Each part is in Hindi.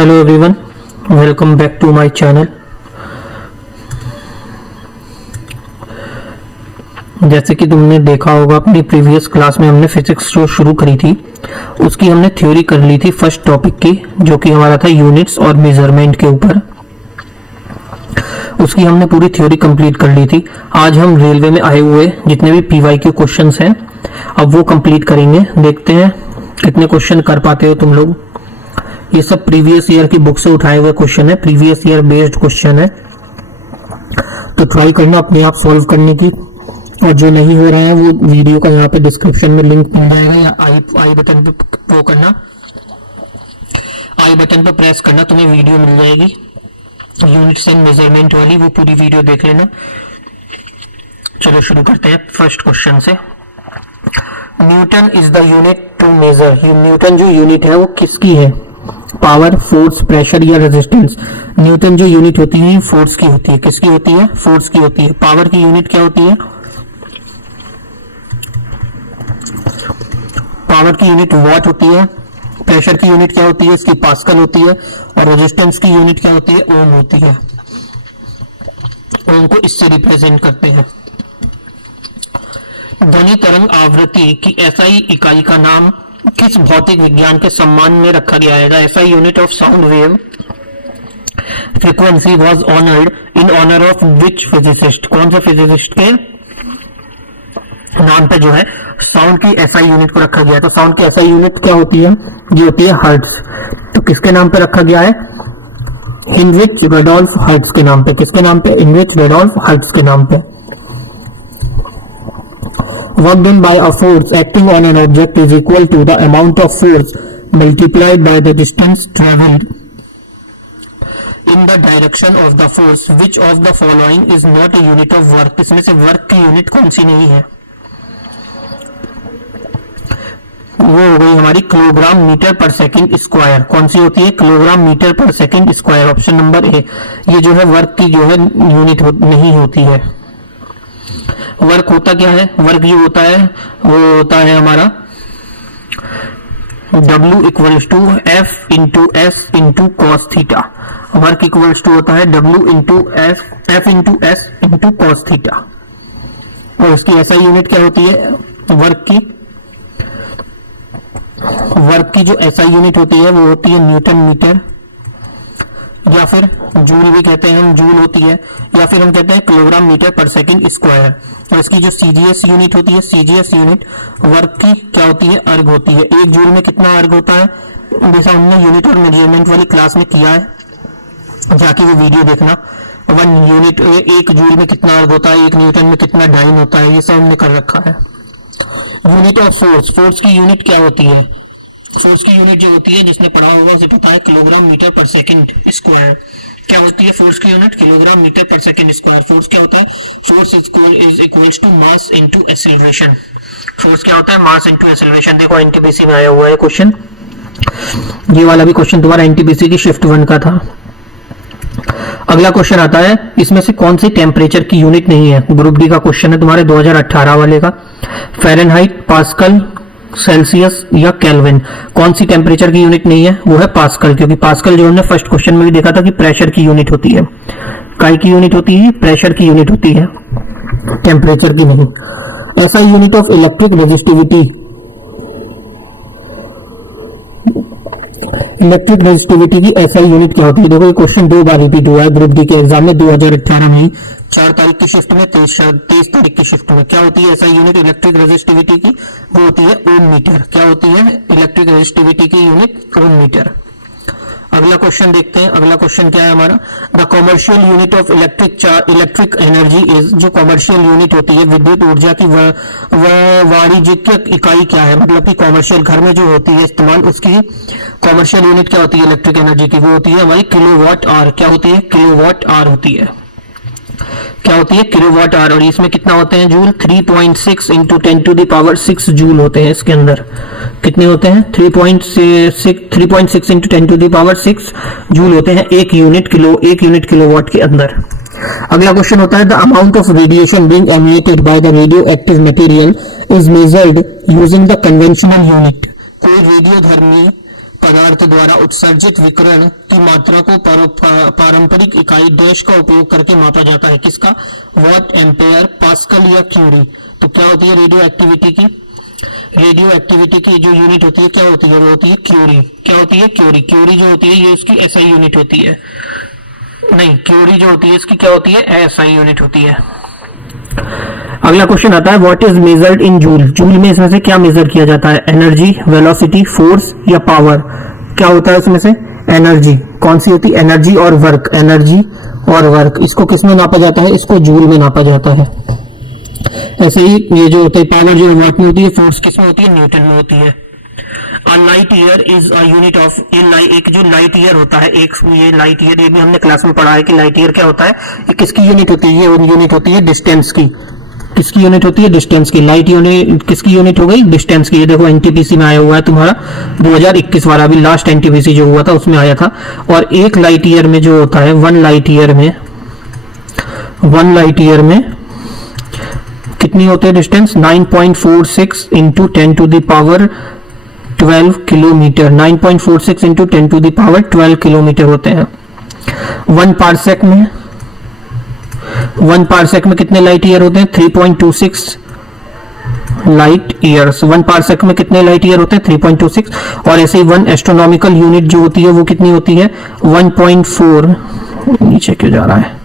Hello everyone, welcome back to my channel. जैसे कि तुमने देखा होगा अपनी प्रीवियस क्लास में हमने फिजिक्स जो शुरू करी थी उसकी हमने थ्योरी कर ली थी फर्स्ट टॉपिक की, जो कि हमारा था यूनिट्स और मेजरमेंट के ऊपर। उसकी हमने पूरी थ्योरी कंप्लीट कर ली थी। आज हम रेलवे में आए हुए जितने भी पीवाई के क्वेश्चंस हैं अब वो कंप्लीट करेंगे। देखते हैं कितने क्वेश्चन कर पाते हो तुम लोग। ये सब प्रीवियस ईयर की बुक से उठाए हुए क्वेश्चन है, प्रीवियस ईयर बेस्ड क्वेश्चन है, तो ट्राई करना अपने आप सॉल्व करने की। और जो नहीं हो रहा है वो वीडियो का यहाँ पे डिस्क्रिप्शन में लिंक मिल जाएगा, या आई बटन पे वो करना, आई बटन पे प्रेस करना, तुम्हें वीडियो मिल जाएगी यूनिट्स एंड मेजरमेंट वाली, वो पूरी वीडियो देख लेना। चलो शुरू करते हैं फर्स्ट क्वेश्चन से। Newton is the unit to measure. Newton जो यूनिट है वो किसकी है? पावर, फोर्स, प्रेशर या रेजिस्टेंस। न्यूटन जो यूनिट होती है फोर्स की होती है। किसकी होती है? फोर्स की होती है। पावर की यूनिट क्या होती है? पावर की यूनिट वॉट होती है। प्रेशर की यूनिट क्या होती है? इसकी पास्कल होती है। और रेजिस्टेंस की यूनिट क्या होती है? ओम होती है। ओम को इससे रिप्रेजेंट करते हैं। ध्वनि तरंग आवृत्ति की एसआई इकाई का नाम किस भौतिक विज्ञान के सम्मान में रखा गया है? The SI unit of sound wave frequency was honoured in honour of which physicist. कौन से फिजिसिस्ट के नाम पे जो है साउंड की एसआई यूनिट को रखा गया है? तो साउंड की एसआई यूनिट क्या होती है? ये होती है हर्ट्ज। तो किसके नाम पे रखा गया है? हिनरिच रेडोल्फ हर्ट्ज के नाम पे। किसके नाम पे? हिनरिच रेडोल्फ हर्ट्ज के नाम पे। Work done by a force acting on an object is equal to the amount of force multiplied by the distance traveled in the direction of the force. Which of the following is not a unit of work? इसमें से वर्क की यूनिट कौन सी नहीं है? वो हो गई हमारी kilogram metre per second square. कौन सी होती है? Kilogram metre per second square, option number A. ये जो है वर्क की जो है यूनिट नहीं होती है। वर्क होता क्या है? वर्क जो होता है वो होता है हमारा W equals to F into S into cos theta. Work equals to होता है W into F into S into cos theta. और इसकी एसआई यूनिट क्या होती है? वर्क की जो एसआई यूनिट होती है वो होती है न्यूटन मीटर, या फिर जूल भी कहते हैं हम, जूल होती है, या फिर हम कहते हैं kilogram metre per second square. और इसकी जो सीजीएस यूनिट होती है, सीजीएस यूनिट वर्क की क्या होती है? अर्ग होती है। एक जूल में कितना अर्ग होता है? जैसा हमने यूनिट और मेजरमेंट वाली क्लास में किया है, जाके वो वीडियो देखना। 1 यूनिट, एक जूल में कितना अर्ग होता है, 1 न्यूटन में कितना डाइन होता है, ये सब हमने कर रखा है। Unit of force. फोर्स की यूनिट क्या होती है? फोर्स की यूनिट जो होती है, जिसने पढ़ा होगा उसे पता है, kilogram metre per second square. क्या होती है फोर्स की unit? Kilogram metre per second square. Force क्या होता है? Force is equals to mass into acceleration. Force क्या होता है? Mass into acceleration. देखो एनटीपीसी में आया हुआ है क्वेश्चन, ये वाला भी क्वेश्चन तुम्हारा एनटीपीसी की शिफ्ट 1 का था। अगला क्वेश्चन आता है, इसमें से कौन सी टेम्परेचर की यूनिट नहीं है? ग्रुप डी का क्वेश्चन है तुम्हारे 2018 वाले का। फ़ारेनहाइट, पास्कल, सेल्सियस या केल्विन। कौन सी टेम्परेचर की यूनिट नहीं है? वो है पास्कल, क्योंकि पास्कल जो हमने फर्स्ट क्वेश्चन में भी देखा था कि प्रेशर की यूनिट होती है। काय की यूनिट होती है? प्रेशर की यूनिट होती है, टेम्परेचर की नहीं। ऐसा unit of electric resistivity. Electric resistivity की ऐसा यूनिट क्या होती है? देखो ये क्वेश्चन 2 बार रिपीट हुआ है ग्रुप डी के एग्जाम में, 2018 में 4 तारीख की शिफ्ट में, 23 तारीख की शिफ्ट में। क्या होती है ऐसा यूनिट इलेक्ट्रिक रेजिस्टिविटी की? वो होती है ओम मीटर। क्या होती है इलेक्ट्रिक रेजिस्टिविटी की यूनिट? ओम मीटर। अगला क्वेश्चन देखते हैं। अगला क्वेश्चन क्या है हमारा? The commercial unit of electric energy is. जो कॉमर्शियल यूनिट होती है विद्युत ऊर्जा की वाणिज्यिक इकाई क्या है? मतलब कि कॉमर्शियल घर में जो होती है इस्तेमाल, उसकी कॉमर्शियल यूनिट क्या होती है इलेक्ट्रिक एनर्जी की? वो होती है हमारी किलोवाट आवर। क्या होती है? किलोवाट आवर होती है। क्या होती है? Kilowatt hour. और इसमें कितना होते हैं joule? 3.6 into 10 to the power 6 joule होते हैं इसके अंदर। कितने होते हैं? 3.6 into 10 to the power 6 joule होते हैं एक यूनिट किलोवाट के अंदर। अगला क्वेश्चन होता है, the amount of radiation being emitted by the radio active material is measured using the conventional unit. कोई रेडियोधर्मी पदार्थ पदार्थ द्वारा उत्सर्जित विकिरण की मात्रा को पारंपरिक इकाई डैश का उपयोग करके मापा जाता है। किसका? वॉट, एम्पेयर, पास्कल या क्यूरी। तो क्या होती है रेडियो एक्टिविटी की? रेडियो एक्टिविटी की जो यूनिट होती है क्या होती है? वो होती है क्यूरी। क्या होती है? क्यूरी। क्यूरी जो होती है ये उसकी एसआई यूनिट होती है। नहीं, क्यूरी जो होती है इसकी क्या होती है? एसआई यूनिट होती है। अगला क्वेश्चन आता है what is measured in joule. Joule में इसमें से क्या मेजर किया जाता है? एनर्जी, वेलोसिटी, फोर्स या पावर? क्या होता है इसमें से? एनर्जी। कौन सी होती है? एनर्जी और वर्क। एनर्जी और वर्क इसको किस में नापा जाता है? इसको जूल में नापा जाता है। ऐसे ही ये जो होता है पावर जो वाट में होती है, फोर्स किस में होती है? न्यूटन में होती है। A light year is a unit of एक जो लाइट ईयर होता है, एक ये लाइट ईयर, ये भी हमने क्लास में पढ़ा है कि लाइट ईयर क्या होता है, ये किसकी यूनिट होती है? ये यूनिट होती है डिस्टेंस की। किसकी यूनिट होती है? डिस्टेंस की। लाइट यूनिट किसकी यूनिट हो गई? डिस्टेंस की। ये देखो एनटीपीसी में आया हुआ है तुम्हारा 2021 वाला, अभी लास्ट एनटीपीसी जो हुआ था उसमें आया था। और एक लाइट ईयर में जो होता है, वन लाइट ईयर में कितनी होते हैं distance? 9.46 into 10 to the power 12 kilometre. 9.46 into 10 to the power 12 kilometre होते हैं। वन पारसेक में कितने लाइट ईयर होते हैं? 3.26 लाइट ईयर्स। वन पारसेक में कितने लाइट ईयर होते हैं? 3.26। और ऐसे ही वन एस्ट्रोनॉमिकल यूनिट जो होती है वो कितनी होती है? 1.4, नीचे क्यों जा रहा है?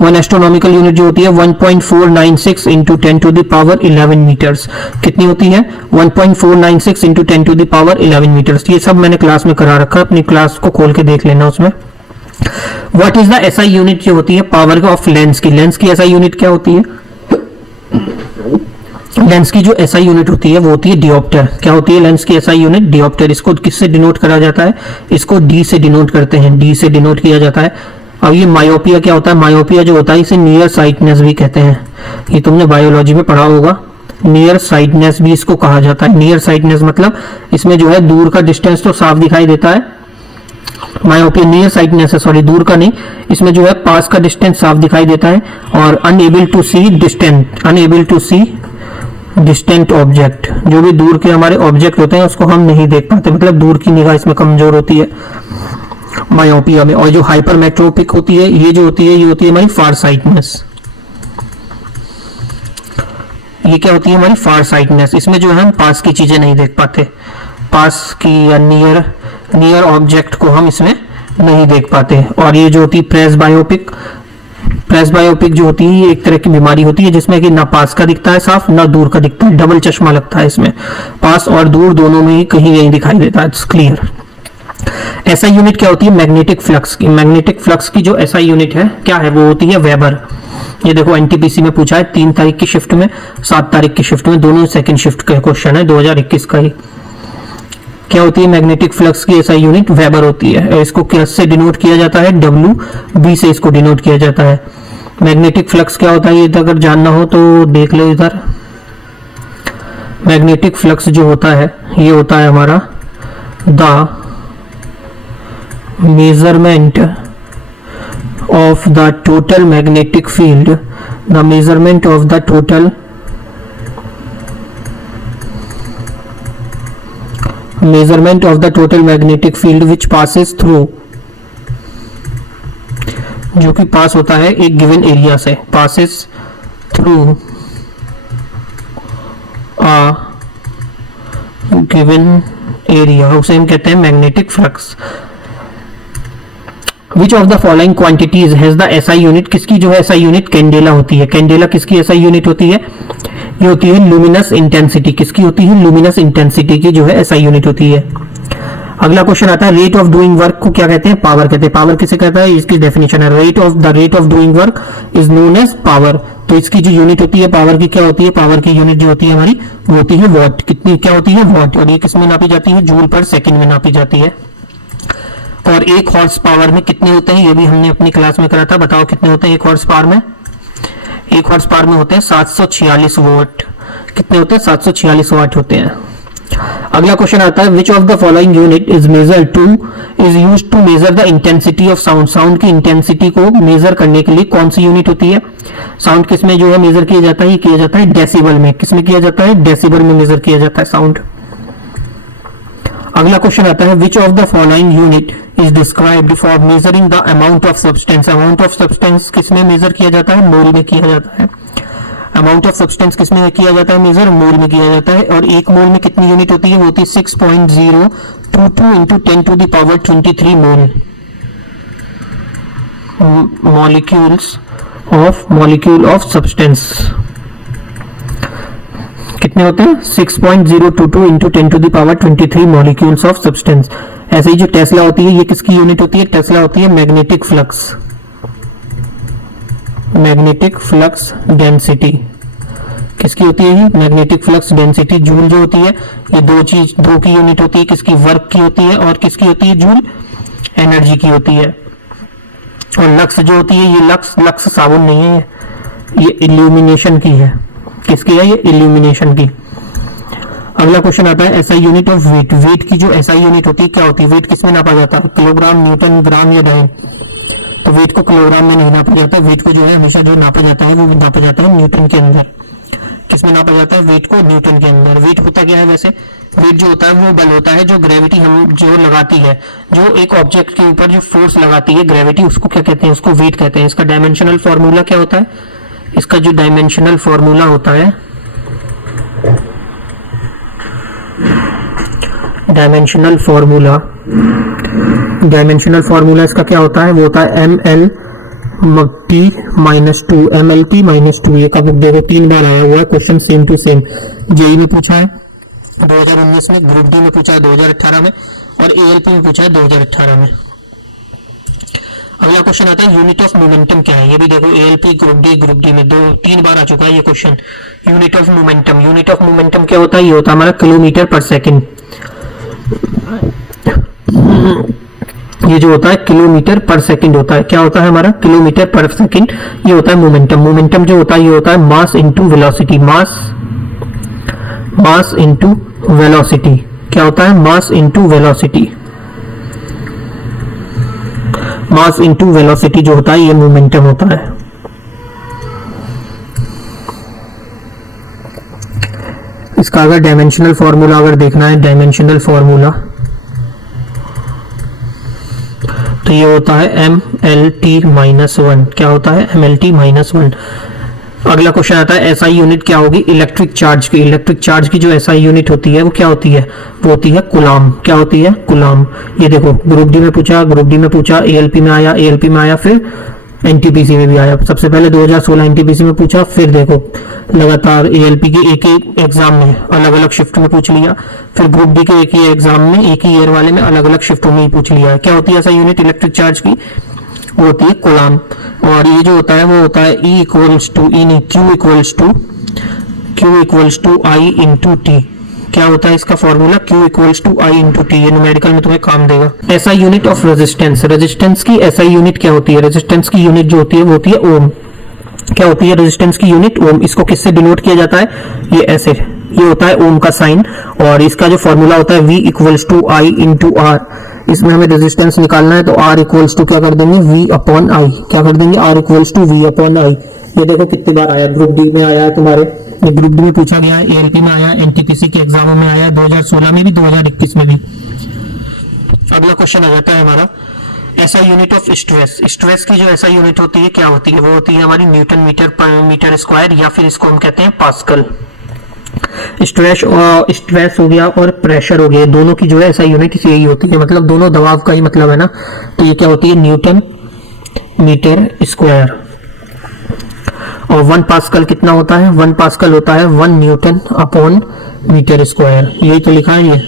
वन एस्ट्रोनॉमिकल यूनिट जो होती है 1.496 into 10 to the power 11 metres. कितनी होती है? 1.496 into 10 to the power 11 metres. ये सब मैंने क्लास में करा रखा है, अपनी क्लास को खोल के देख लेना उसमें। What is the SI unit जो होती है पावर ऑफ लेंस की? लेंस की एसआई यूनिट क्या होती है? लेंस की जो एसआई यूनिट होती है वो होती है डियोप्टर। क्या होती है लेंस की एसआई यूनिट? डियोप्टर। इसको किससे डिनोट करा जाता है? इसको डी से डिनोट करते हैं, डी से डिनोट किया जाता है। अब ये मायोपिया क्या होता है? मायोपिया जो होता है इसे नियर साइटनेस भी कहते हैं। ये तुमने बायोलॉजी में पढ़ा होगा। नियर साइटनेस भी इसको कहा जाता है। नियर साइटनेस मतलब इसमें जो है दूर का डिस्टेंस तो साफ दिखाई देता है। मायोपिया नियर साइटनेस है, सॉरी दूर का नहीं, इसमें जो है पास का डिस्टेंस साफ दिखाई देता है। और unable to see distant object, जो भी दूर के हमारे ऑब्जेक्ट होते हैं उसको हम नहीं देख पाते, मतलब दूर की निगाह इसमें कमजोर होती है मायोपिया में। और जो हाइपरमेट्रोपिक होती है ये जो होती है ये होती है हमारी फार साइटनेस। ये क्या होती है? हमारी फार साइटनेस। इसमें जो है हम पास की चीजें नहीं देख पाते, पास की या नियर ऑब्जेक्ट को हम इसमें नहीं देख पाते। और ये जो होती है प्रेसबायोपिक जो होती है ये एक तरह की बीमारी होती है जिसमें कि ना पास का दिखता है साफ ना दूर का दिखता है, डबल चश्मा लगता है इसमें, पास और दूर दोनों में ही कहीं नहीं दिखाई देता है, क्लियर। एसआई यूनिट क्या होती है? मैग्नेटिक फ्लक्स की। मैग्नेटिक फ्लक्स की जो एसआई यूनिट है क्या है? वो होती है वेबर। ये देखो एनटीपीसी में पूछा है 3 तारीख की शिफ्ट में, 7 तारीख की शिफ्ट में, दोनों सेकंड शिफ्ट का क्वेश्चन है 2021 का ही। क्या होती है मैग्नेटिक फ्लक्स की एसआई यूनिट? वेबर होती है। इसको किस से डिनोट किया जाता है? डब्ल्यू बी से इसको डिनोट किया जाता है। मैग्नेटिक फ्लक्स क्या होता है ये अगर जानना हो तो देख लो इधर। मैग्नेटिक फ्लक्स जो होता है ये होता है हमारा the measurement of the total magnetic field, the measurement of the total magnetic field which passes through, जो कि पास होता है एक गिवन एरिया से, passes through a given area, उसे हम कहते हैं magnetic flux. Which of the following quantities has the SI unit? किसकी जो है SI यूनिट? कैंडेला होती है। कैंडेला किसकी SI यूनिट होती है? ये होती है लुमिनस इंटेंसिटी। किसकी होती है? लुमिनस इंटेंसिटी की जो है SI यूनिट होती है। अगला क्वेश्चन आता है रेट ऑफ डूइंग वर्क को क्या कहते हैं? पावर कहते हैं। पावर किसे कहता है? इसकी डेफिनेशन है rate of doing work is known as power. तो इसकी जो यूनिट होती है पावर की क्या होती है? पावर की यूनिट जो होती है हमारी वो होती है वॉट। कितनी क्या होती है? वॉट। और ये किसमें नापी जाती है? जूल पर सेकेंड में नापी जाती है। और एक हॉर्स पावर में कितने होते हैं? ये भी हमने अपनी क्लास में करा था। बताओ कितने होते हैं एक हॉर्स पावर में? एक हॉर्स पावर में होते हैं 746 वॉट। कितने होते हैं? 746 वाट होते हैं। अगला क्वेश्चन आता है which of the following unit is used to measure the intensity of sound. Sound की इंटेंसिटी को मेजर करने के लिए कौन सी यूनिट होती है? साउंड किसमें जो है मेजर किया जाता है? ये किया जाता है डेसिबल में। किसमें किया जाता है? डेसिबल में मेजर किया जाता है साउंड। अगला क्वेश्चन आता है which of the following unit is described for measuring the amount of substance. Amount of substance किसमें मेजर किया जाता है? मोल में किया जाता है। अमाउंट ऑफ सब्सटेंस किसमें किया जाता है मेजर? मोल में किया जाता है। और एक मोल में कितनी यूनिट होती है? वो होती है 6.022 into 10 to the power 23 mole. Molecule of substance कितने होते हैं? 6.022 into 10 to the power 23 molecules of substance. ऐसे ही जो टेस्ला होती है, ये किसकी यूनिट होती है? टेस्ला होती है मैग्नेटिक फ्लक्स डेंसिटी। किसकी होती है ये? Magnetic flux density. जूल जो होती है, ये दो की यूनिट होती है। किसकी? वर्क की होती है। और किसकी होती है? जूल एनर्जी की होती है। और लक्स जो होती है, ये लक्स साबुन नहीं है, ये इल्यूमिनेशन की है। किसकी है? ये इल्यूमिनेशन की। अगला क्वेश्चन आता है SI unit of weight. Weight की जो एसआई यूनिट होती है क्या होती है? वेट किसमें नापा जाता है? किलोग्राम, न्यूटन, ग्राम या डाइन? तो वेट को किलोग्राम में नहीं नापा जाता। वेट को जो है हमेशा जो नापा जाता है वो नापा जाता है न्यूटन के अंदर। किसमें नापा जाता है? वेट को न्यूटन के अंदर। वेट होता क्या है वैसे? वेट जो होता है वो बल होता है जो ग्रेविटी हम जो लगाती है, जो एक ऑब्जेक्ट के ऊपर जो फोर्स लगाती है ग्रेविटी, उसको क्या कहते हैं? उसको वेट कहते हैं। इसका डायमेंशनल फॉर्मूला क्या होता है? इसका जो डायमेंशनल फॉर्मूला होता है, डायमेंशनल फॉर्मूला इसका क्या होता है? वो होता है ML T minus 2, MLT minus 2। ये का बुक देखो 3 बार आया हुआ है question, same to same. JE में पूछा है 2019 में, ग्रुप डी में पूछा है 2018 में, और ALP में पूछा है 2018 में। अगला क्वेश्चन आता है यूनिट ऑफ मोमेंटम क्या है? ये भी देखो ALP ग्रुप डी में 2-3 बार आ चुका है ये क्वेश्चन। यूनिट ऑफ मोमेंटम क्या होता है? ये होता है हमारा किलोमीटर पर सेकंड। ये जो होता है किलोमीटर पर सेकंड होता है। क्या होता है हमारा? किलोमीटर पर सेकंड। ये होता है मोमेंटम जो होता है ये होता है mass into velocity. Mass into velocity. क्या होता है? मास इंटू वेलोसिटी जो होता है ये मोमेंटम होता है। इसका अगर डायमेंशनल फॉर्मूला अगर देखना है, डायमेंशनल फॉर्मूला तो ये होता है MLT माइनस 1। क्या होता है? MLT minus 1। अगला क्वेश्चन आता है एसआई यूनिट क्या होगी? इलेक्ट्रिक चार्ज की। इलेक्ट्रिक चार्ज की जो एसआई यूनिट होती है वो क्या होती है? वो होती है कूलाम। क्या होती है? कूलाम। ये देखो ग्रुप डी में पूछा, ALP में आया, फिर NTPC में भी आया। सबसे पहले 2016 NTPC में पूछा, फिर देखो लगातार ALP के एक ही एग्जाम में अलग अलग शिफ्ट में पूछ लिया, फिर ग्रुप डी के एक ही एग्जाम में एक ही ईयर वाले में अलग अलग शिफ्टों में ही पूछ लिया है। क्या होती है ऐसा यूनिट इलेक्ट्रिक चार्ज की? वो होती है कूलाम। और ये जो होता है वो होता है Q equals to I into T. क्या होता है इसका formula? Q equals to I into T. ये न्यूमेरिकल में तुम्हें काम देगा। ऐसा यूनिट ऑफ रेजिस्टेंस की ऐसा यूनिट क्या होती है? रेजिस्टेंस की यूनिट जो होती है वो होती है ओम। क्या होती है रेजिस्टेंस की यूनिट? ओम। इसको किससे डिनोट किया जाता है? ये ऐसे, ये होता है ओम का साइन। और इसका जो फॉर्मूला होता है V equals to I into R। इसमें हमें रेजिस्टेंस निकालना है तो R इक्वल्स टू क्या कर देंगे? V upon I। क्या कर देंगे? R equals to V upon I। ये देखो कितनी बार आया, ग्रुप डी में आया है तुम्हारे, ये ग्रुप डी में पूछा गया है, ALP में आया, NTPC के एग्जामों में आया, 2016 में भी, 2021 में भी। अगला क्वेश्चन आ जाता है हमारा ऐसा यूनिट ऑफ स्ट्रेस। स्ट्रेस की जो ऐसा यूनिट होती है क्या होती है? वो होती है हमारी न्यूटन मीटर पर मीटर स्क्वायर, या फिर इसको हम कहते हैं पास्कल। स्ट्रेस हो गया और प्रेशर हो गया, दोनों की जो है ऐसा यूनिट यही होती है, मतलब दोनों दबाव का ही मतलब है ना। तो ये क्या होती है? Newton metre square. और 1 पास्कल कितना होता है? 1 पास्कल होता है 1 न्यूटन अपॉन मीटर स्क्वायर। यही तो लिखा है ये।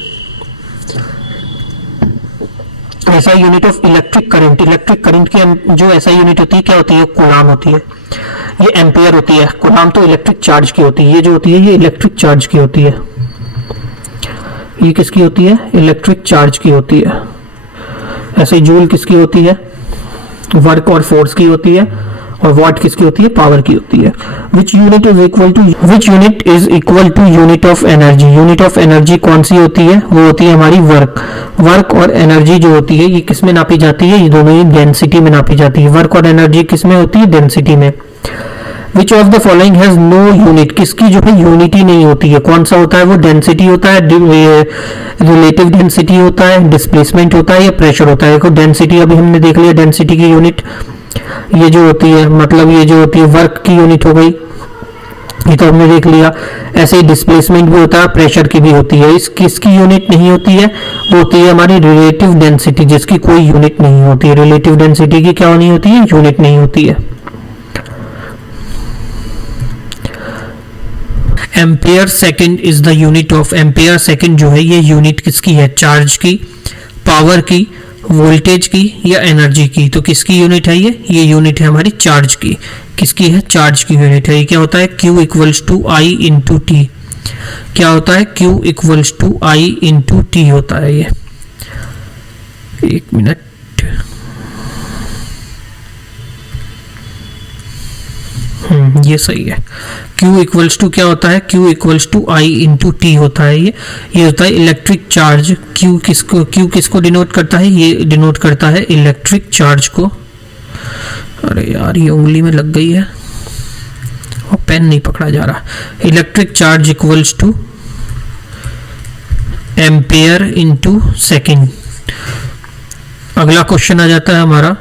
ऐसा यूनिट ऑफ इलेक्ट्रिक करंट की जो ऐसा यूनिट होती है क्या होती है? कूलाम होती है। ये एम्पियर होती है। कूलाम तो इलेक्ट्रिक चार्ज की होती है। ये जो होती है ये इलेक्ट्रिक चार्ज की होती है। ये किसकी होती है? इलेक्ट्रिक चार्ज की होती है। ऐसे जूल किसकी होती है? वर्क और फोर्स की होती है। और वॉट किसकी होती है? पावर की होती है। Which unit is equal to unit of energy. Unit of energy कौन सी होती है? वो होती है हमारी वर्क और एनर्जी जो होती है ये किस में नापी जाती है? ये दोनों ही डेंसिटी में नापी जाती है। वर्क और एनर्जी किस में होती है? डेंसिटी में। Which of the following has no unit, किसकी जो है यूनिट ही नहीं होती है, कौन सा होता है वो, डेंसिटी होता है, रिलेटिव डेंसिटी होता है, डिस्प्लेसमेंट होता है या प्रेशर होता है। देखो डेंसिटी अभी हमने देख लिया, डेंसिटी की यूनिट ये जो होती है, मतलब ये जो होती है वर्क की यूनिट हो गई, ये तो हमने देख लिया। ऐसे ही डिस्प्लेसमेंट भी होता है, प्रेशर की भी होती है। इस किसकी यूनिट नहीं होती है, वो होती है हमारी रिलेटिव डेंसिटी, जिसकी कोई यूनिट नहीं होती है। रिलेटिव डेंसिटी की क्या नहीं होती है, यूनिट नहीं होती है। Ampere second is the unit of, ampere second जो है ये यूनिट किसकी है, चार्ज की, पावर की, वोल्टेज की या एनर्जी की। तो किसकी यूनिट है ये यूनिट है हमारी चार्ज की। किसकी है, चार्ज की यूनिट है। ये क्या होता है, Q equals to I into T. क्या होता है, Q equals to I into T होता है ये। एक मिनट, ये सही है। Q इक्वल्स टू क्या होता है, Q equals to I into T होता है ये होता है इलेक्ट्रिक चार्ज। Q किसको डिनोट करता है, ये डिनोट करता है इलेक्ट्रिक चार्ज को। अरे यार ये उंगली में लग गई है और पेन नहीं पकड़ा जा रहा। Electric charge equals to ampere into second. अगला क्वेश्चन आ जाता है हमारा,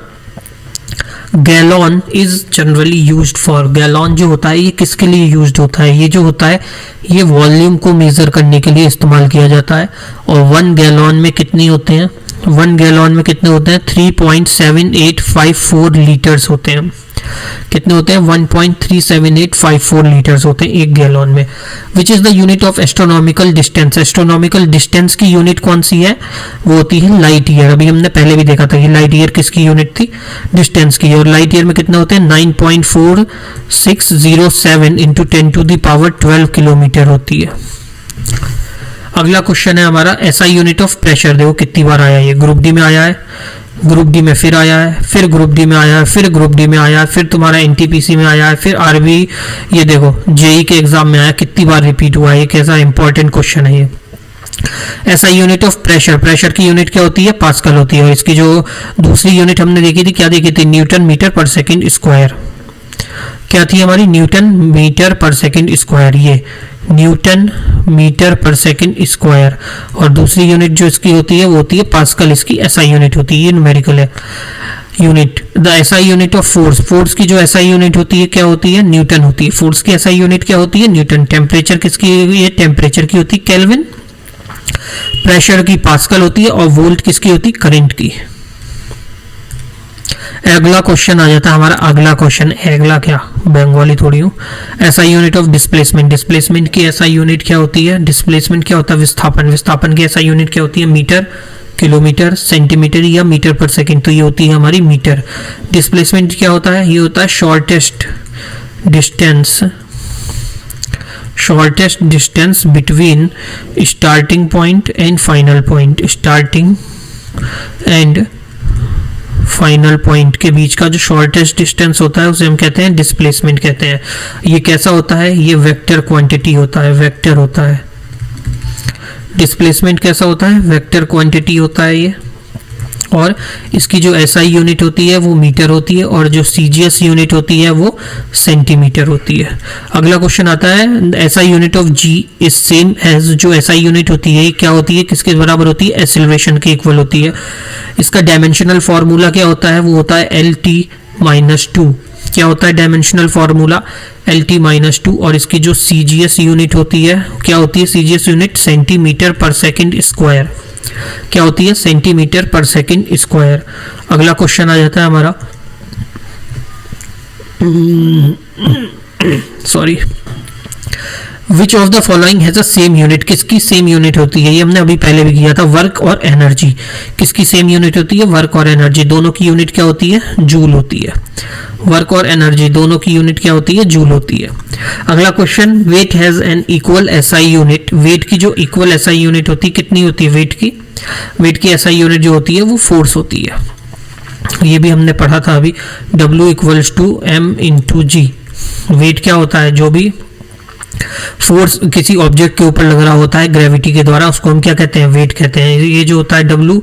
गैलॉन इज जनरली यूज्ड फॉर, गैलॉन जो होता है ये किसके लिए यूज्ड होता है, ये जो होता है ये वॉल्यूम को मेजर करने के लिए इस्तेमाल किया जाता है। और 1 गैलॉन में कितनी होते हैं, 1 गैलॉन में कितने होते हैं, 3.7854 लीटर्स होते हैं। कितने होते हैं, 1.37854 लीटर्स होते हैं एक गैलॉन में। Which is the unit of astronomical distance, astronomical distance की यूनिट कौन सी है, वो होती है लाइट ईयर। अभी हमने पहले भी देखा था कि लाइट ईयर किसकी यूनिट थी, डिस्टेंस की। और लाइट ईयर में कितने होते हैं, 9.4607 इंटू 10⁻12 किलोमीटर होती है। अगला क्वेश्चन है हमारा, एसआई यूनिट ऑफ प्रेशर। देखो कितनी बार आया, ये ग्रुप डी में आया है, ग्रुप डी में फिर आया है, फिर ग्रुप डी में आया है, फिर ग्रुप डी में आया है, फिर तुम्हारा एनटीपीसी में आया है, फिर आरबी, ये देखो जेई के एग्जाम में आया, कितनी बार रिपीट हुआ है। ये कैसा इंपॉर्टेंट क्वेश्चन है ये। SI unit of pressure, pressure की यूनिट क्या होती है, पास्कल होती है। और इसकी जो दूसरी यूनिट हमने देखी थी, क्या देखी थी, न्यूटन मीटर पर सेकेंड स्क्वायर। क्या थी हमारी, न्यूटन मीटर पर सेकेंड स्क्वायर, ये न्यूटन मीटर पर सेकेंड स्क्वायर। और दूसरी यूनिट जो इसकी होती है वो होती है पास्कल, इसकी एसआई यूनिट होती है, ये न्यूमेरिकल है unit. The SI unit of force, force की जो एसआई यूनिट होती है क्या होती है, न्यूटन होती है। फोर्स की एसआई यूनिट क्या होती है, न्यूटन। टेम्परेचर किसकी, ये टेम्परेचर की होती है केल्विन। प्रेशर की पास्कल होती है और वोल्ट किसकी होती है, करंट की। अगला क्वेश्चन आ जाता है हमारा, अगला क्वेश्चन, अगला क्या, बंगाली थोड़ी हूँ। SI unit of displacement, displacement की एसआई यूनिट क्या होती है, डिस्प्लेसमेंट क्या होता है, विस्थापन। विस्थापन की एसआई यूनिट क्या होती है, मीटर, किलोमीटर, सेंटीमीटर या मीटर पर सेकंड। तो ये होती है हमारी मीटर। डिस्प्लेसमेंट क्या होता है, ये होता है shortest distance, shortest distance between starting point and final point, starting and final point के बीच का जो शॉर्टेस्ट डिस्टेंस होता है उसे हम कहते हैं डिस्प्लेसमेंट कहते हैं। ये कैसा होता है, ये वेक्टर क्वांटिटी होता है, वेक्टर होता है। डिस्प्लेसमेंट कैसा होता है, वेक्टर क्वांटिटी होता है ये। और इसकी जो एसआई यूनिट होती है वो मीटर होती है और जो सीजीएस यूनिट होती है वो सेंटीमीटर होती है। अगला क्वेश्चन आता है, SI unit of G is same as, जो एसआई यूनिट होती है क्या होती है, किसके बराबर होती है, एक्सेलरेशन के इक्वल होती है। इसका डायमेंशनल फार्मूला क्या होता है, वो होता है LT-2। क्या होता है डायमेंशनल फार्मूला, LT-2। और इसकी जो सीजीएस यूनिट होती है क्या होती है, सीजीएस यूनिट सेंटीमीटर पर सेकेंड स्क्वायर। क्या होती है, सेंटीमीटर पर सेकेंड स्क्वायर। अगला क्वेश्चन आ जाता है हमारा, sorry, which of the following has a same unit, किसकी सेम यूनिट होती है, ये हमने अभी पहले भी किया था, वर्क और एनर्जी। किसकी सेम यूनिट होती है, वर्क और एनर्जी, दोनों की यूनिट क्या होती है, जूल होती है। वर्क और एनर्जी दोनों की यूनिट क्या होती है, जूल होती है। अगला question, weight has an equal SI unit, weight की जो इक्वल एसआई यूनिट होती है कितनी होती है, वेट की एसआई यूनिट जो होती है वो फोर्स होती है। ये भी हमने पढ़ा था अभी, W equals to M into G. Weight क्या होता है, जो भी फोर्स किसी ऑब्जेक्ट के ऊपर लग रहा होता है ग्रेविटी के द्वारा, उसको हम क्या कहते हैं, वेट कहते हैं। ये जो होता है W,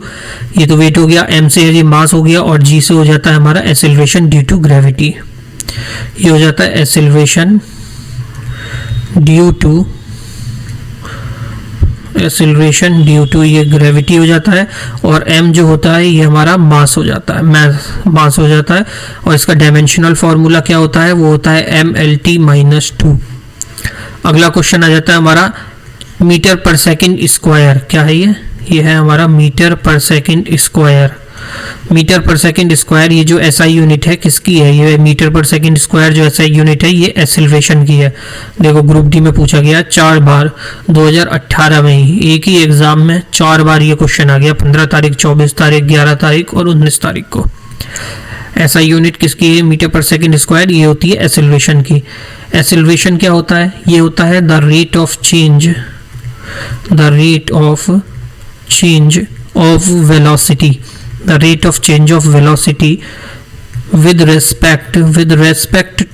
ये तो वेट हो गया, M से ये मास हो गया और G से हो जाता है हमारा एक्सेलरेशन ड्यू टू ग्रेविटी। ये हो जाता है एक्सेलरेशन ड्यू टू ये ग्रेविटी हो जाता है, और m जो होता है ये हमारा मास हो जाता है, मास हो जाता है। और इसका डायमेंशनल फॉर्मूला क्या होता है, वो होता है mLT-2। अगला क्वेश्चन आ जाता है हमारा मीटर पर सेकंड स्क्वायर। क्या है ये है हमारा metre per second square. Metre per second square ये जो SI यूनिट है किसकी है, ये मीटर पर सेकंड स्क्वायर जो SI यूनिट है ये एक्सेलरेशन की है। देखो ग्रुप डी में पूछा गया 4 बार 2018 में ही, एक ही एग्जाम में 4 बार ये क्वेश्चन आ गया, 15 तारीख, 24 तारीख, 11 तारीख और 19 तारीख को। SI यूनिट किसकी है, मीटर पर सेकंड स्क्वायर, ये होती है एक्सेलरेशन की। एक्सेलरेशन क्या होता है, ये होता है the rate of change of velocity, the rate of change of velocity with respect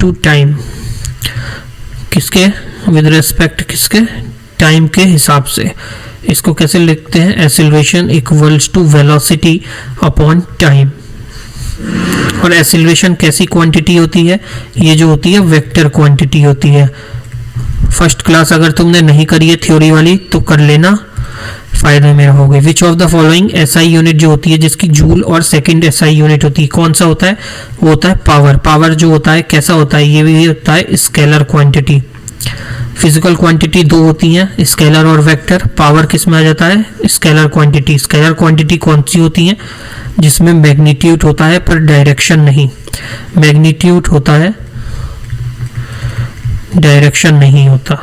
to time, किसके with respect किसके टाइम के हिसाब से। इसको कैसे लिखते हैं, acceleration equals to velocity upon time. और एक्सेलरेशन कैसी क्वांटिटी होती है, ये जो होती है वेक्टर क्वांटिटी होती है। फर्स्ट क्लास अगर तुमने नहीं करी है थ्योरी वाली तो कर लेना, फायदे में रहोगे। विच of the following SI unit जो होती है जिसकी जूल और सेकंड SI यूनिट होती है, कौन सा होता है, वो होता है पावर। पावर जो होता है कैसा होता है, ये भी होता है स्केलर क्वांटिटी। फिजिकल क्वांटिटी दो होती हैं, स्केलर और वेक्टर। पावर किस में आ जाता है, स्केलर क्वांटिटी। स्केलर क्वांटिटी कौन सी होती है, जिसमें मैग्नीट्यूड होता है पर डायरेक्शन नहीं, मैग्नीट्यूड होता है डायरेक्शन नहीं होता।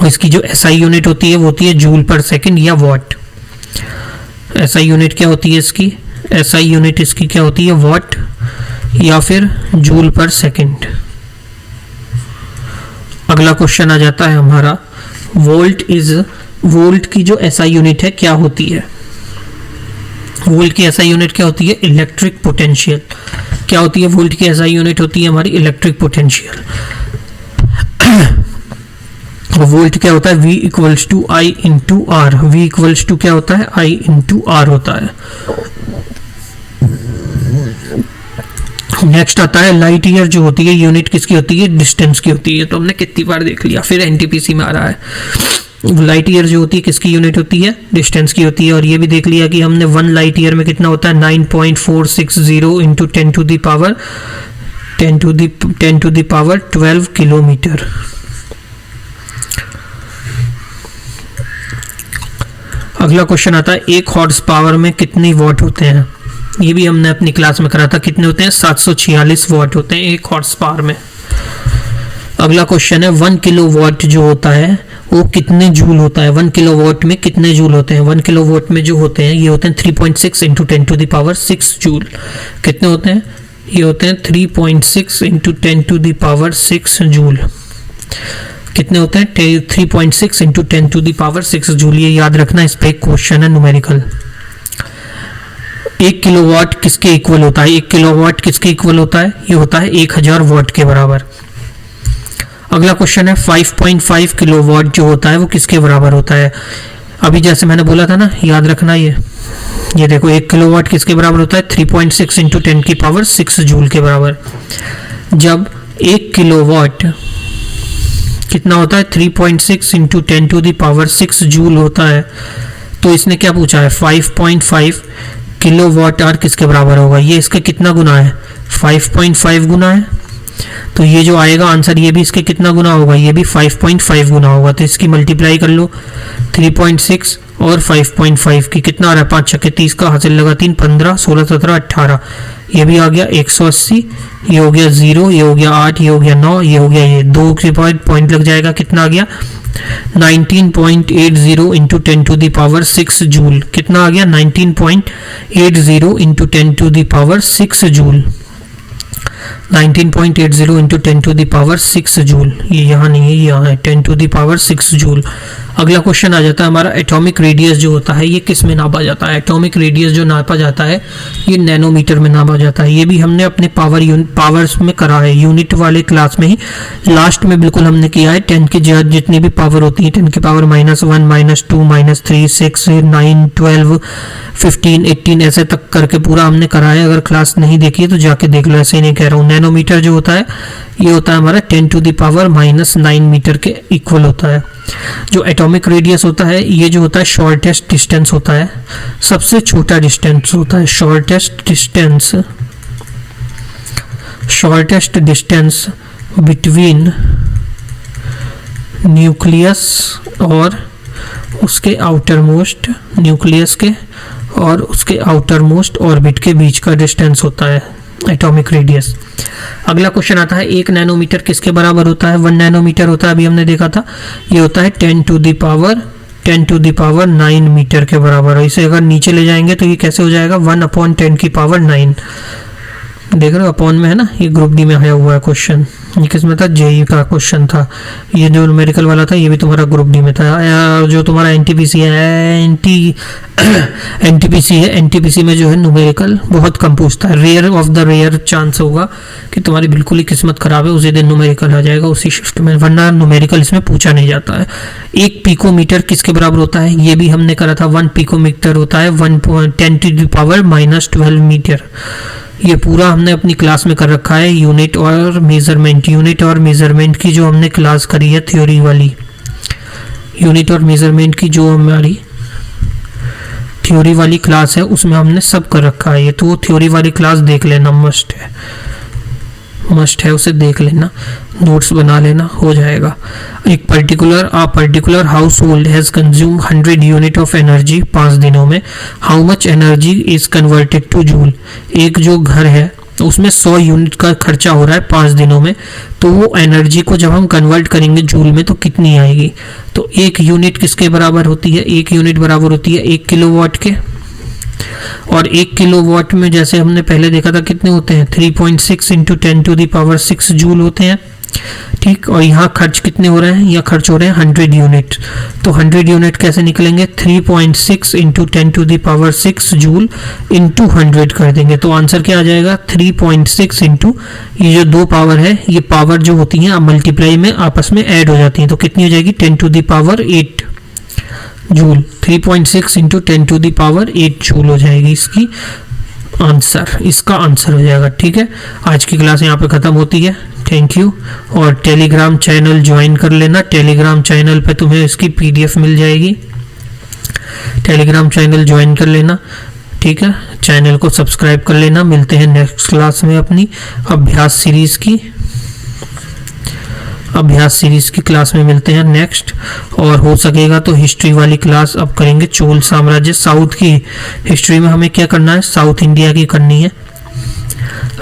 और इसकी जो SI यूनिट होती है वो होती है जूल पर सेकंड या वॉट। SI यूनिट क्या होती है इसकी, SI यूनिट इसकी क्या होती है, वॉट या फिर जूल पर सेकंड। अगला क्वेश्चन आ जाता है हमारा वोल्ट की जो SI यूनिट है क्या होती है, वोल्ट की SI यूनिट क्या होती है, इलेक्ट्रिक पोटेंशियल। क्या होती है वोल्ट की SI यूनिट, होती है हमारी इलेक्ट्रिक पोटेंशियल। वोल्ट क्या होता है, V equals to I into R. V equals to क्या होता है, I इंटू आर होता है। नेक्स्ट आता है लाइट ईयर जो होती है यूनिट किसकी होती है, डिस्टेंस की होती है। तो हमने कितनी बार देख लिया, फिर NTPC में आ रहा है। लाइट ईयर जो होती है किसकी यूनिट होती है, डिस्टेंस की होती है। और ये भी देख लिया कि हमने 1 लाइट ईयर में कितना होता है, 9.460 into 10 to the power 12 kilometre. अगला क्वेश्चन आता है 1 हॉर्स पावर में कितनी वॉट होते हैं। ये भी हमने अपनी क्लास में करा था, कितने होते हैं, 746 वॉट होते हैं 1 हॉर्स पावर में। अगला क्वेश्चन है 1 किलोवाट जो होता है वो कितने जूल होता है। 1 किलोवाट में कितने जूल होते हैं, 1 किलोवाट में जो होते हैं ये होते हैं 3.6 into 10 to the power 6 joule. कितने होते हैं, ये होते हैं 3.6 into 10 to the power 6 joule. कितने होते हैं, 3.6 into 10 to the power 6 joule. ये याद रखना, इस पे एक क्वेश्चन है न्यूमेरिकल। 1 किलोवाट किसके इक्वल होता है, 1 किलोवाट किसके इक्वल होता है, ये होता है 1000 वाट के बराबर। अगला क्वेश्चन है 5.5 किलोवाट जो होता है वो किसके बराबर होता है। अभी जैसे मैंने बोला था ना, याद रखना ये देखो 1 किलोवाट किसके बराबर होता है, 3.6 इंटू 10 की पावर 6 जूल के बराबर। जब 1 किलोवाट कितना होता है, 3.6 into 10 to the power 6 joule होता है, तो इसने क्या पूछा है 5.5 किलोवाट आवर किसके बराबर होगा। ये इसका कितना गुना है, 5.5 गुना है। तो ये जो आएगा आंसर ये भी इसके कितना गुना होगा, ये भी 5.5 गुना होगा। तो इसकी मल्टीप्लाई कर लो, 3.6 और 5.5 की कितना आ रहा है, 5 छक्के 30 का हासिल लगा 3, 15, 16, 17, 18। ये भी आ गया 180, ये हो गया 0, ये हो गया 8, ये हो गया 9, ये हो गया ये 2 के पॉइंट लग जाएगा। कितना आ गया 19.80 into 10 to the power 6 joule. कितना आ गया 19.80 into 10 to the power 6 joule. 19.80 into 10 to the power 6 joule. ये यहाँ नहीं है, यहाँ है 10 टू द पावर 6 जूल। अगला क्वेश्चन आ जाता है हमारा एटॉमिक रेडियस जो होता है ये किस में नापा जाता है। एटॉमिक रेडियस जो नापा जाता है ये नैनोमीटर में नापा जाता है। ये भी हमने अपने पावर्स में करा है, यूनिट वाले क्लास में ही लास्ट में बिल्कुल हमने किया है। 10 की जितनी भी पावर होती है, 10 की पावर -1 -2 -3 6 9 12 15 18 ऐसे तक करके पूरा हमने करा है। अगर क्लास नहीं देखी है तो जाके देख लो, ऐसे ही नहीं कह रहा हूँ। नैनोमीटर जो होता है ये होता है हमारा 10⁻⁹ मीटर के इक्वल होता है। जो एटॉमिक रेडियस होता है ये जो होता है शॉर्टेस्ट डिस्टेंस होता है, सबसे छोटा डिस्टेंस होता है। शॉर्टेस्ट डिस्टेंस बिटवीन न्यूक्लियस और उसके आउटर मोस्ट, न्यूक्लियस के और उसके आउटर मोस्ट ऑर्बिट के बीच का डिस्टेंस होता है एटॉमिक रेडियस। अगला क्वेश्चन आता है 1 नैनोमीटर किसके बराबर होता है। 1 नैनोमीटर होता है, अभी हमने देखा था, ये होता है 10⁻⁹ मीटर के बराबर है। इसे अगर नीचे ले जाएंगे तो ये कैसे हो जाएगा 1/10⁹। देख रहे हो अपॉन में है ना, ये ग्रुप डी में आया हुआ है क्वेश्चन। ये किसमें था, जेई का क्वेश्चन था। ये जो न्यूमेरिकल वाला था ये भी तुम्हारा ग्रुप डी में था। जो तुम्हारा एनटीपीसी है, एनटीपीसी में जो है न्यूमेरिकल बहुत कम पूछता है। Rare of the rare chance होगा कि तुम्हारी बिल्कुल ही किस्मत खराब है, उसी दिन न्यूमेरिकल आ जाएगा उसी शिफ्ट में, वरना न्यूमेरिकल इसमें पूछा नहीं जाता है। 1 पिकोमीटर किसके बराबर होता है, ये भी हमने करा था। 1 पिकोमीटर होता है 10⁻12 मीटर। ये पूरा हमने अपनी क्लास में कर रखा है। यूनिट और मेजरमेंट की जो हमने क्लास करी है थ्योरी वाली, यूनिट और मेजरमेंट की जो हमारी थ्योरी वाली क्लास है उसमें हमने सब कर रखा है। ये तो थ्योरी वाली क्लास देख लेना, मस्ट है उसे देख लेना, नोट्स बना लेना, हो जाएगा। एक particular house hold has consume 100 unit of energy 5 दिनों में। How much energy is converted two joule. एक जो घर है उसमें 100 यूनिट का खर्चा हो रहा है 5 दिनों में, तो वो एनर्जी को जब हम कन्वर्ट करेंगे जूल में तो कितनी आएगी। तो 1 यूनिट किसके बराबर होती है, 1 यूनिट बराबर होती है 1 किलोवाट के। और 1 किलोवाट में जैसे हमने पहले देखा था कितने होते हैं, 3.6 × 10⁻6 जूल होते हैं, ठीक। और यहाँ खर्च कितने हो रहे हैं, यहाँ खर्च हो रहे हैं 100 यूनिट। तो 100 यूनिट कैसे निकलेंगे, 3.6 × 10⁻6 जूल इंटू 100 कर देंगे तो आंसर क्या आ जाएगा 3.6 इंटू ये जो 2 पावर है, ये पावर जो होती है मल्टीप्लाई में आपस में ऐड हो जाती है, तो कितनी हो जाएगी 10⁸ जूल। 3.6 × 10⁸ जूल हो जाएगी इसका आंसर हो जाएगा, ठीक है। आज की क्लास यहाँ पे ख़त्म होती है, थैंक यू। और टेलीग्राम चैनल ज्वाइन कर लेना, टेलीग्राम चैनल पे तुम्हें इसकी PDF मिल जाएगी, टेलीग्राम चैनल ज्वाइन कर लेना, ठीक है। चैनल को सब्सक्राइब कर लेना। मिलते हैं नेक्स्ट क्लास में अपनी अभ्यास सीरीज की क्लास में मिलते हैं नेक्स्ट। और हो सकेगा तो हिस्ट्री वाली क्लास अब करेंगे, चोल साम्राज्य, साउथ की हिस्ट्री में हमें क्या करना है, साउथ इंडिया की करनी है।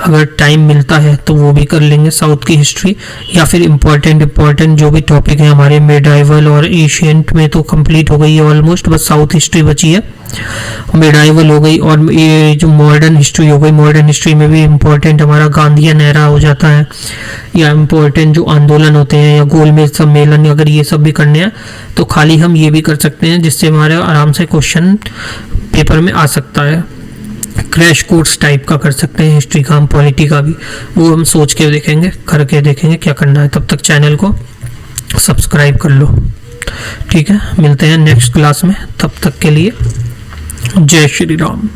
अगर टाइम मिलता है तो वो भी कर लेंगे साउथ की हिस्ट्री, या फिर इम्पोर्टेंट जो भी टॉपिक है हमारे मिडाइवल और एशियंट में तो कंप्लीट हो गई है ऑलमोस्ट, बस साउथ हिस्ट्री बची है। मिडाइवल हो गई और ये जो मॉडर्न हिस्ट्री हो गई, मॉडर्न हिस्ट्री में भी इम्पोर्टेंट हमारा गांधीयन एरा हो जाता है, या इम्पोर्टेंट जो आंदोलन होते हैं या गोलमेज सम्मेलन, अगर ये सब भी करने हैं तो खाली हम ये भी कर सकते हैं, जिससे हमारे आराम से क्वेश्चन पेपर में आ सकता है। क्रैश कोर्स टाइप का कर सकते हैं हिस्ट्री का, हम पॉलिटी का भी, वो हम सोच के देखेंगे, करके देखेंगे क्या करना है। तब तक चैनल को सब्सक्राइब कर लो, ठीक है। मिलते हैं नेक्स्ट क्लास में, तब तक के लिए जय श्री राम।